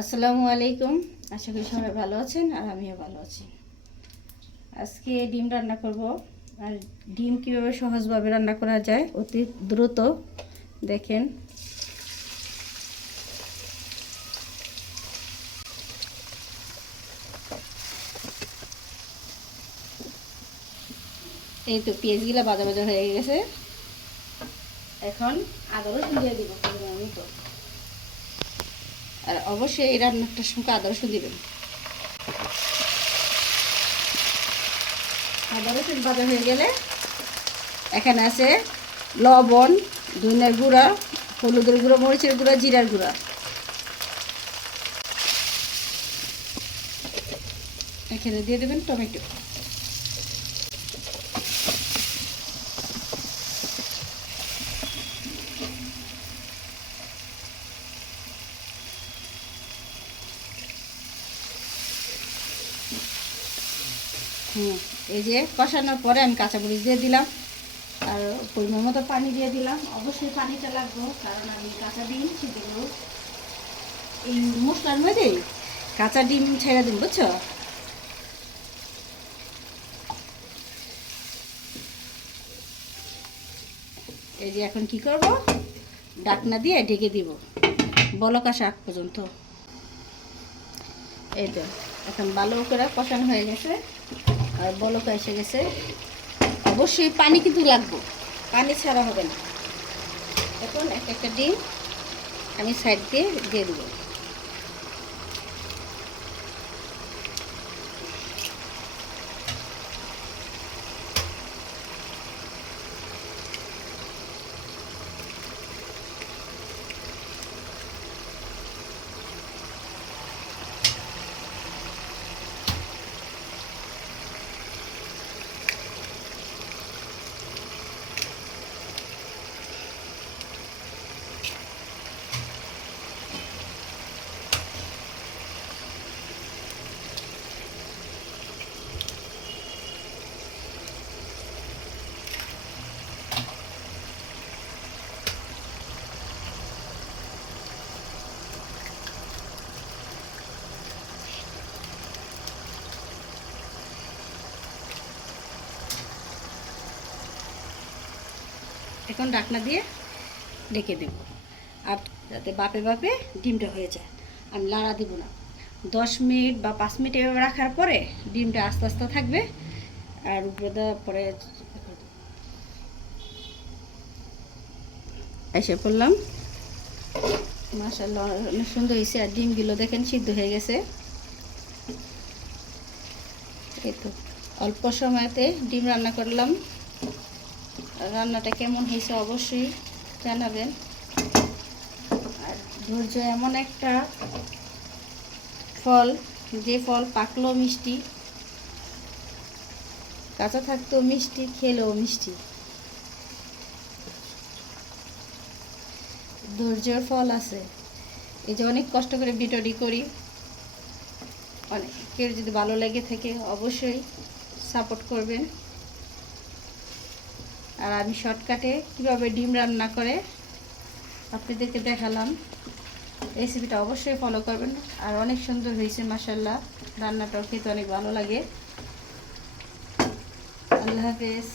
আসসালামু আলাইকুম। আশা করি সবাই ভালো আছেন আর আমিও ভালো আছি। আজকে ডিম রান্না করব। আর ডিম কীভাবে সহজভাবে রান্না করা যায় অতি দ্রুত দেখেন। এই তো পেঁয়াজগুলো ভাজা ভাজা হয়ে গেছে। এখন আদা রসুন দিয়ে দিব পরিমাণ মতো। আর অবশ্যই এই রান্নাটার সঙ্গে আদা রসুন দিবেন। আদা রসুন ভাজা হয়ে গেলে এখানে আছে লবণ, ধনিয়ার গুঁড়া, হলুদের গুঁড়ো, মরিচের গুঁড়া, জিরার গুঁড়া। এখানে দিয়ে দেবেন টমেটো। এই যে কষানোর পরে আমি কাঁচামরিচ দিয়ে দিলাম আর পরিমাণ মতো পানি দিয়ে দিলাম। অবশ্যই পানিটা লাগবে, কারণ আমি কাঁচা ডিম সিদ্ধ করব। এই মশলার মধ্যে কাঁচা ডিম ছেড়ে দিন, বুঝছো? এই যে এখন কি করব, ঢাকনা দিয়ে ঢেকে দিব বলক আসা আগ পর্যন্ত। এই তো এখন ভালো করে কষানো হয়ে গেছে আর বলক এসে গেছে। অবশ্যই পানি কিন্তু লাগবে, পানি ছাড়া হবে না। এখন একটা ডিম আমি সাইড দিয়ে দিয়ে দেবো। এখন ঢাকনা দিয়ে ঢেকে দেব, আর যাতে বাপে বাপে ডিমটা হয়ে যায়। আমি লাড়া দিব না। 10 মিনিট বা 5 মিনিট এভাবে রাখার পরে ডিমটা আস্তে আস্তে থাকবে। আর উপরে দেওয়ার পরে এসে পড়লাম। মাশাআল্লাহ অনেক সুন্দর হয়েছে। আর ডিমগুলো দেখেন সিদ্ধ হয়ে গেছে। এই তো অল্প সময়তে ডিম রান্না করলাম। রান্নাটা কেমন হয়েছে অবশ্যই জানাবেন। আর ধৈর্য এমন একটা ফল, যে ফল পাকলেও মিষ্টি, কাঁচা থাকতেও মিষ্টি, খেলেও মিষ্টি। ধৈর্যের ফল আছে। এই যে অনেক কষ্ট করে ভিডিওটি করি, অনেকের যদি ভালো লেগে থাকে অবশ্যই সাপোর্ট করবেন। আর আমি শর্টকাটে কীভাবে ডিম রান্না করে আপনাদেরকে দেখালাম। রেসিপিটা অবশ্যই ফলো করবেন। আর অনেক সুন্দর হয়েছে মাশাআল্লাহ। রান্নাটাও খেতে অনেক ভালো লাগে। আল্লাহ হাফেজ।